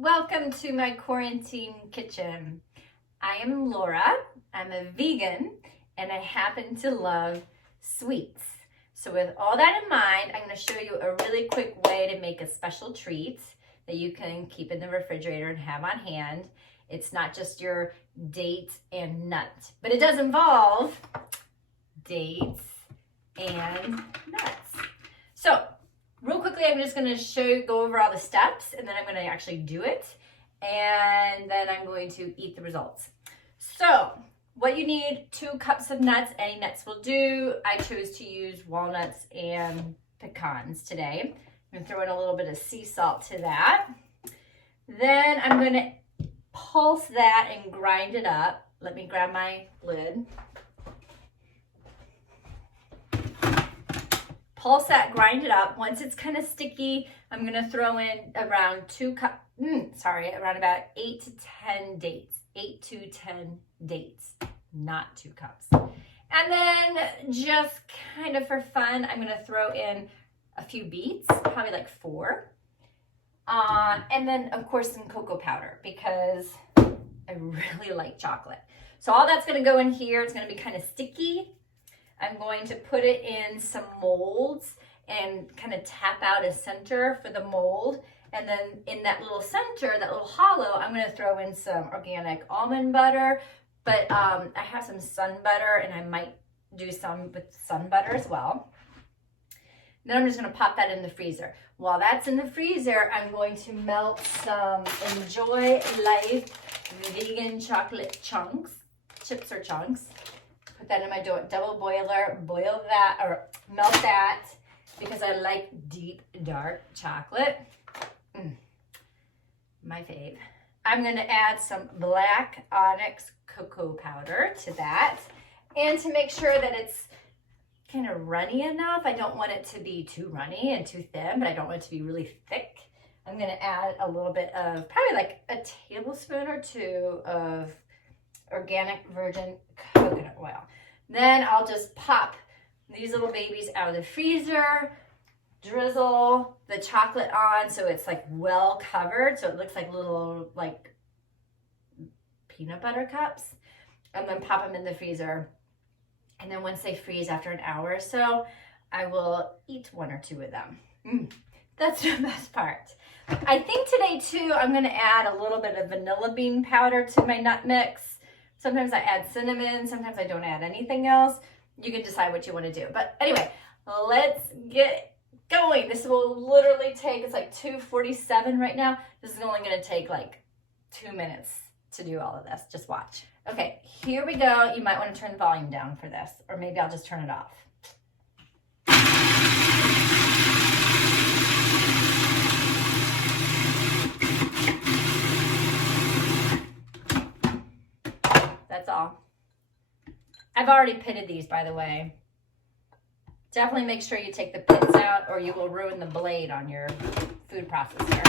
Welcome to my quarantine kitchen. I am Laura. I'm a vegan and I happen to love sweets. So with all that in mind, I'm going to show you a really quick way to make a special treat that you can keep in the refrigerator and have on hand. It's not just your date and nut, but it does involve dates and nuts. So real quickly, I'm just going to go over all the steps, and then I'm going to actually do it, and then I'm going to eat the results. So what you need, 2 cups of nuts. Any nuts will do. I chose to use walnuts and pecans today. I'm going to throw in a little bit of sea salt to that. Then I'm going to pulse that and grind it up. Let me grab my lid. Pulse that, grind it up. Once it's kind of sticky, I'm gonna throw in around around about 8 to 10 dates. 8 to 10 dates, not 2 cups. And then just kind of for fun, I'm gonna throw in a few beets, probably like 4. And then of course some cocoa powder because I really like chocolate. So all that's gonna go in here. It's gonna be kind of sticky. I'm going to put it in some molds and kind of tap out a center for the mold. And then in that little center, that little hollow, I'm going to throw in some organic almond butter. But I have some sun butter and I might do some with sun butter as well. Then I'm just going to pop that in the freezer. While that's in the freezer, I'm going to melt some Enjoy Life vegan chocolate chunks, chips or chunks. Put that in my double boiler, boil that or melt that because I like deep dark chocolate. My fave. I'm going to add some black onyx cocoa powder to that. And to make sure that it's kind of runny enough, I don't want it to be too runny and too thin, but I don't want it to be really thick. I'm going to add a little bit of, probably like a tablespoon or 2 of organic virgin coconut oil. Then I'll just pop these little babies out of the freezer, drizzle the chocolate on so it's like well covered, so it looks like little like peanut butter cups, and then pop them in the freezer. And then once they freeze after an hour or so, I will eat 1 or 2 of them. That's the best part. I think today too, I'm gonna add a little bit of vanilla bean powder to my nut mix. Sometimes I add cinnamon, sometimes I don't add anything else. You can decide what you want to do. But anyway, let's get going. This will literally take, it's like 2:47 right now. This is only going to take like 2 minutes to do all of this. Just watch. Okay, here we go. You might want to turn the volume down for this, or maybe I'll just turn it off. That's all. I've already pitted these, by the way. Definitely make sure you take the pits out or you will ruin the blade on your food processor.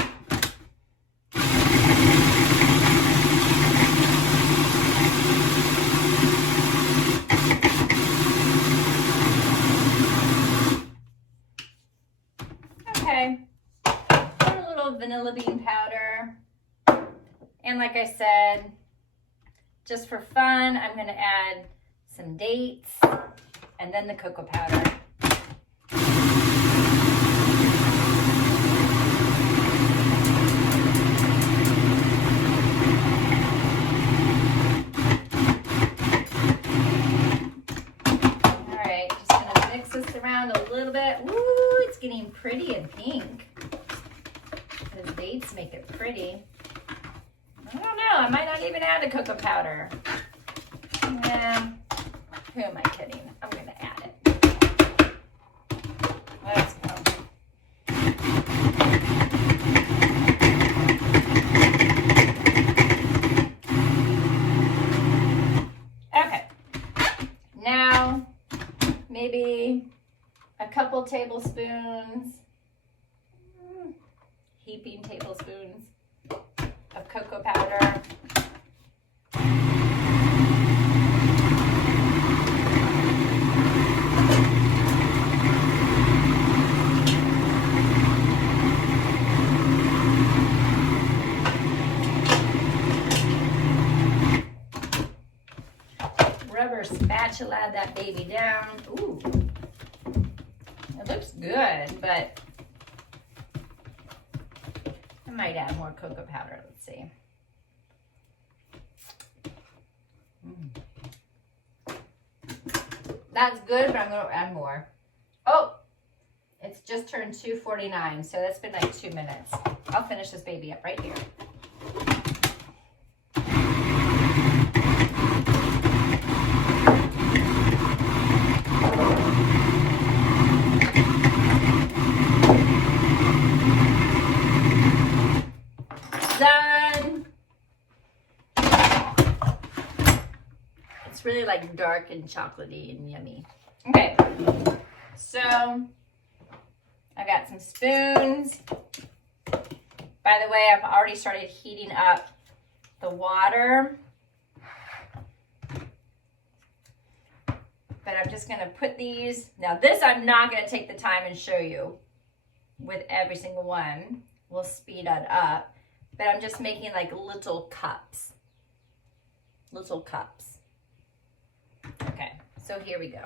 Okay, put a little vanilla bean powder. And like I said, just for fun, I'm going to add some dates and then the cocoa powder. All right, just going to mix this around a little bit. Ooh, it's getting pretty and pink. The dates make it pretty. I don't know, I might not even add the cocoa powder. Yeah, who am I kidding? I'm gonna add it. Let's go. Okay, now maybe a couple tablespoons, heaping tablespoons of cocoa powder. or spatula that baby down. Ooh, it looks good, but I might add more cocoa powder. Let's see. That's good, but I'm going to add more. Oh, it's just turned 2:49, so that's been like 2 minutes. I'll finish this baby up right here. Done. It's really like dark and chocolatey and yummy. Okay, so I got some spoons. By the way, I've already started heating up the water. But I'm just gonna put these, now this I'm not gonna take the time and show you with every single one. We'll speed it up. But I'm just making like little cups. Little cups. Okay, so here we go.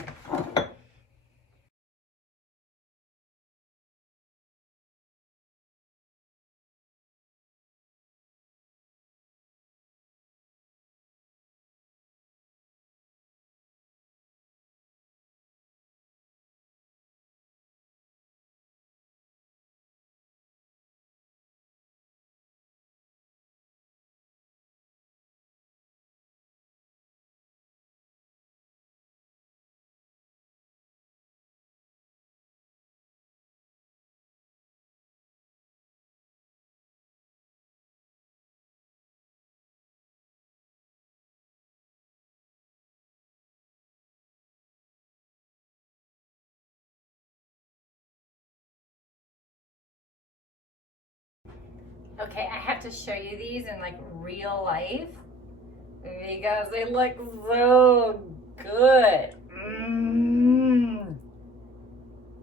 Okay, I have to show you these in like real life because they look so good.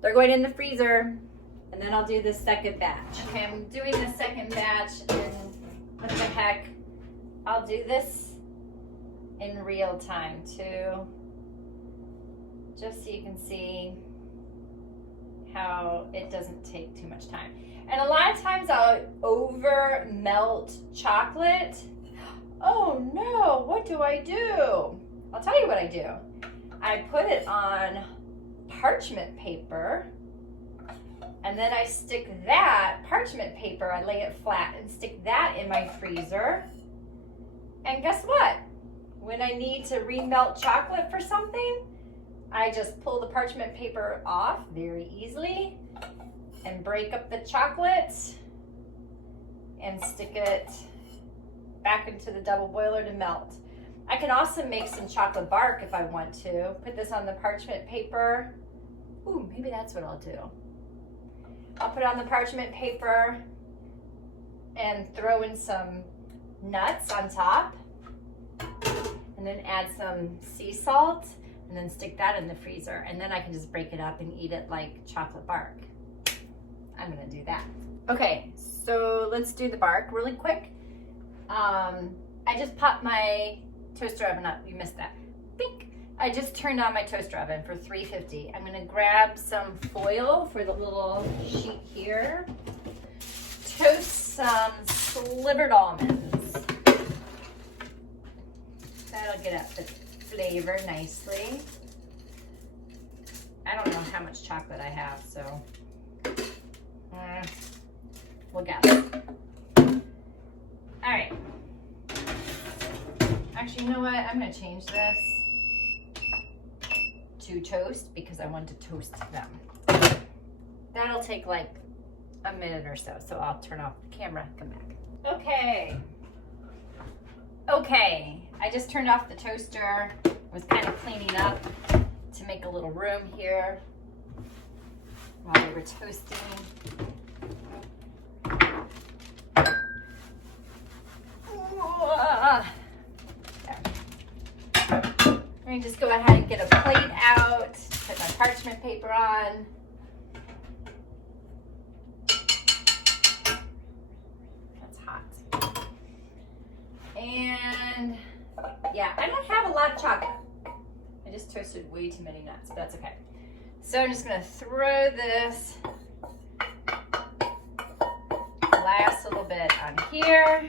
They're going in the freezer and then I'll do the second batch. Okay, I'm doing the second batch and what the heck, I'll do this in real time too, just so you can see how it doesn't take too much time. And a lot of times I'll over melt chocolate. Oh no, what do I do? I'll tell you what I do. I put it on parchment paper and then I stick that parchment paper, I lay it flat and stick that in my freezer. And guess what? When I need to remelt chocolate for something, I just pull the parchment paper off very easily and break up the chocolate and stick it back into the double boiler to melt. I can also make some chocolate bark if I want to. Put this on the parchment paper. Ooh, maybe that's what I'll do. I'll put it on the parchment paper and throw in some nuts on top and then add some sea salt and then stick that in the freezer. And then I can just break it up and eat it like chocolate bark. I'm gonna do that. Okay, so let's do the bark really quick. I just popped my toaster oven up. You missed that. Bink. I just turned on my toaster oven for 350. I'm gonna grab some foil for the little sheet here. Toast some slivered almonds. That'll get up the flavor nicely. I don't know how much chocolate I have, so we'll get it. All right. Actually, you know what? I'm gonna change this to toast because I want to toast them. That'll take like a minute or so, so I'll turn off the camera, come back. Okay, I just turned off the toaster. I was kind of cleaning up to make a little room here while we were toasting. I'm gonna just go ahead and get a plate out, put my parchment paper on. That's hot. And yeah, I don't have a lot of chocolate. just toasted way too many nuts, but that's okay. So I'm just gonna throw this last little bit on here.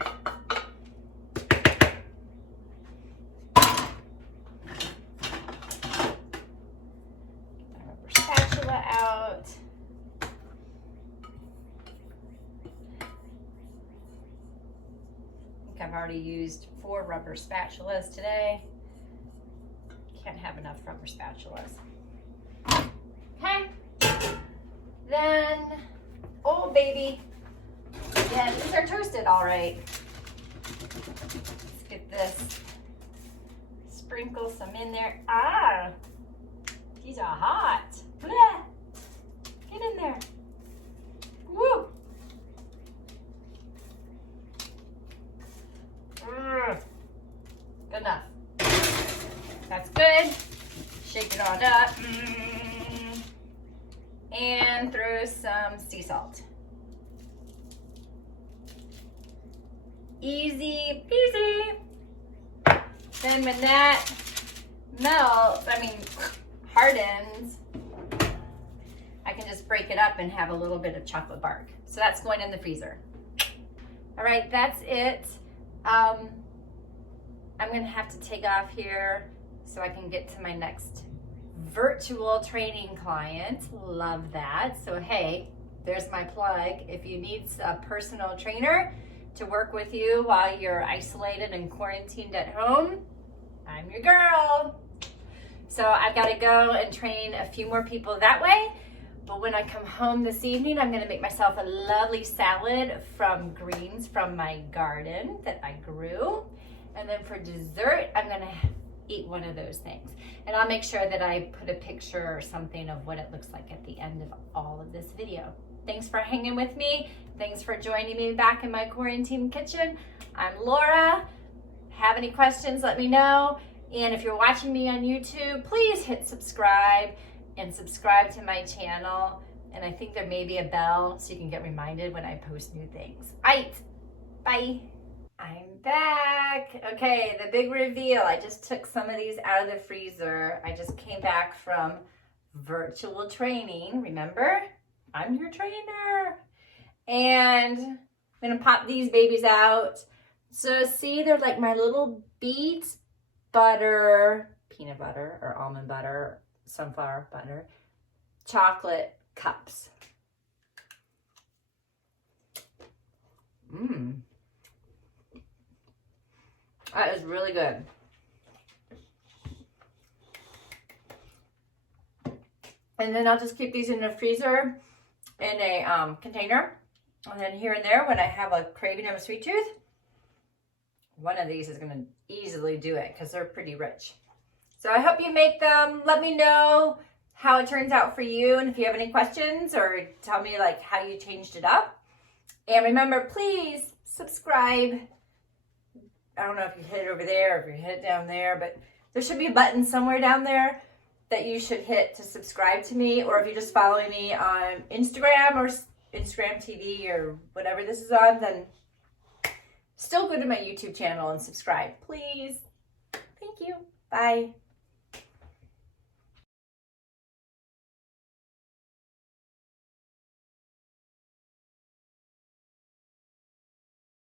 Rubber spatula out. I think I've already used 4 rubber spatulas today. Can't have enough rubber spatulas. Okay. Then, oh baby. Yeah, these are toasted all right. Let's get this. Sprinkle some in there. Ah, these are hot. Blah. Get in there. Woo. Good enough. That's good. Shake it on up. And throw some sea salt. Easy peasy. Then when that hardens, I can just break it up and have a little bit of chocolate bark. So that's going in the freezer. All right, that's it. I'm gonna have to take off here so I can get to my next virtual training client. Love that. So hey, there's my plug. If you need a personal trainer to work with you while you're isolated and quarantined at home, I'm your girl. So I've got to go and train a few more people that way. But when I come home this evening, I'm going to make myself a lovely salad from greens from my garden that I grew. And then for dessert, I'm going to eat one of those things. And I'll make sure that I put a picture or something of what it looks like at the end of all of this video. Thanks for hanging with me. Thanks for joining me back in my quarantine kitchen. I'm Laura. Have any questions, let me know. And if you're watching me on YouTube, please hit subscribe and subscribe to my channel. And I think there may be a bell so you can get reminded when I post new things. All right, bye. I'm back. Okay, the big reveal. I just took some of these out of the freezer. I just came back from virtual training. Remember, I'm your trainer. And I'm gonna pop these babies out. So see, they're like my little beets, butter, peanut butter or almond butter, sunflower butter, chocolate cups. That is really good. And then I'll just keep these in the freezer in a container. And then here and there, when I have a craving of a sweet tooth, one of these is going to easily do it because they're pretty rich. So I hope you make them. Let me know how it turns out for you. And if you have any questions or tell me like how you changed it up. And remember, please subscribe. I don't know if you hit it over there or if you hit it down there, but there should be a button somewhere down there that you should hit to subscribe to me. Or if you're just following me on Instagram or Instagram TV or whatever this is on, then still go to my YouTube channel and subscribe, please. Thank you. Bye.